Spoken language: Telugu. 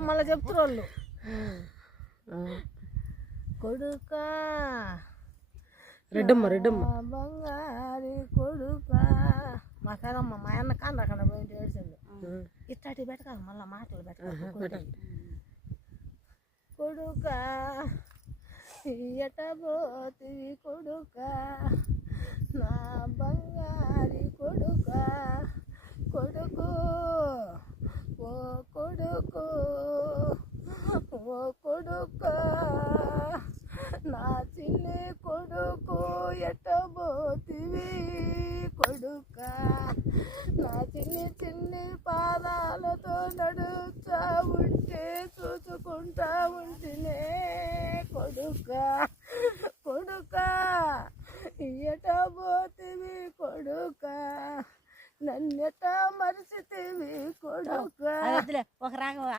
మళ్ళీ చెప్తారు వాళ్ళు కొడుకా రెడ్డమ్మ బంగారి కొడుకా మా కదమ్మ మా అన్న కాండ్రకండ పోయింటి ఏడ్చింది ఇట్లాంటి పెట్టకాలి మళ్ళీ మాటలు పెట్టాలి కొడుకా ఎటబోతివి కొడుకా నా బంగారి కొడుకా కొడుకు ఓ కొడుకు